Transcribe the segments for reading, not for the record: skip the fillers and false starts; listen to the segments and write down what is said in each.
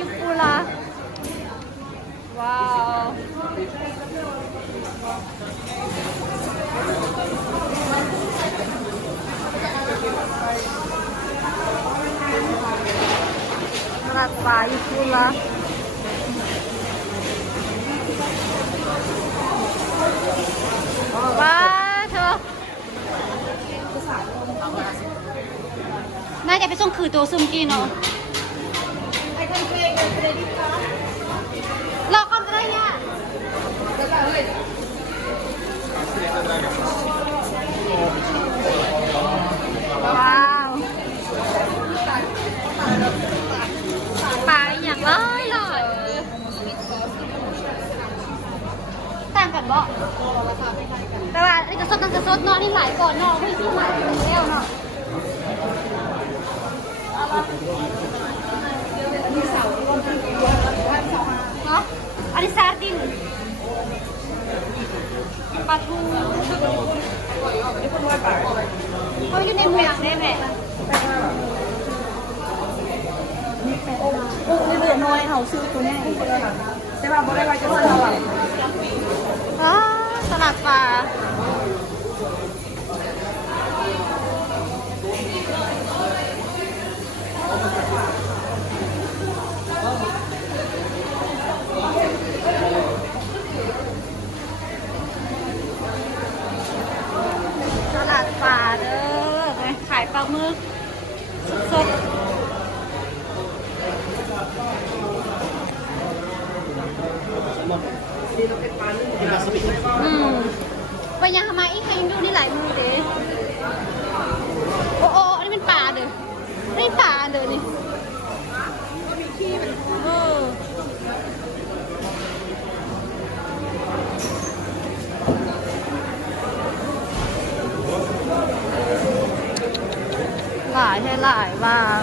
ยุกุระว้าวตลาดปลายุกุระว้าเธอน่าจะไปส่งคือตัวซุ่มกี้เนาะรอคำอะไรเนี่ยว้าวปลาอย่างร้อยเลยต่างกันบ่แต่ว่าไอ้กระสดนั่นกระสดเนาะนี่หลายก่อนเนาะไม่ที่หลายเป็นแล้วเนาะเนาะอันนี้ซาดินปลาทูเขาอยู่ในเมืองได้ไหมนี่เหลือน้อยเขาซื้อตัวนี้ใช่ป่ะบ่ได้ไปจะซื้อเราตลาดปลาตลาดปลาเด้อขายปลาหมึกสดไปยังทำไมอีกใครยังดูนี่หลายมือเด้โอ้โอ้อันนี้เป็นปลาเด้อนี่ปลาเด้อนี่หลายใช่หลายมาก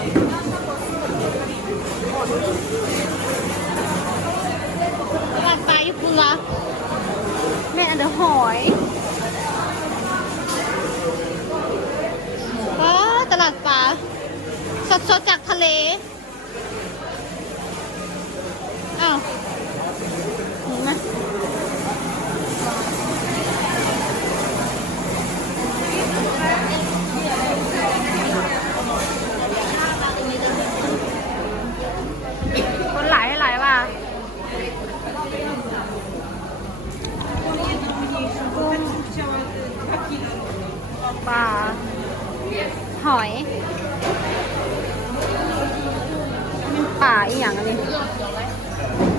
ตลาดปลายุกุระแม่อันเดอร์หอยตลาดปลาสดๆจากทะเลอ้าวเห็นไหมคนหลายว่ะปลาหอยเป็นปลาอีกอย่างอันนี้